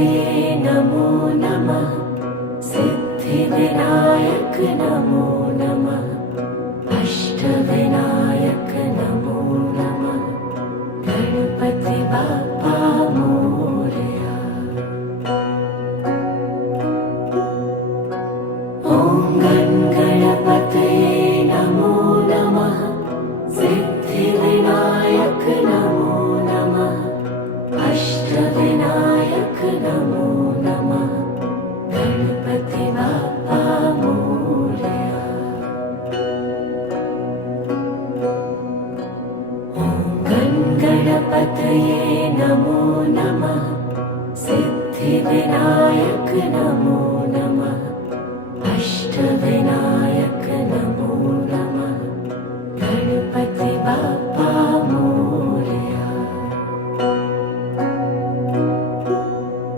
गणपतये नमो नमः। सिद्धिविनायक नमो नमः। अष्टविनायक नमो नमः। गणपति बाप्पा मोरया। ॐ गणपतये नमो नमः। सिद्धिविनायक नमो नमः। अष्टविनायक नमो नमः। गणपति बाप्पा मोरया। ॐ गणपतये नमो नमः। सिद्धिविनायक नमो नमः। अष्टविनायक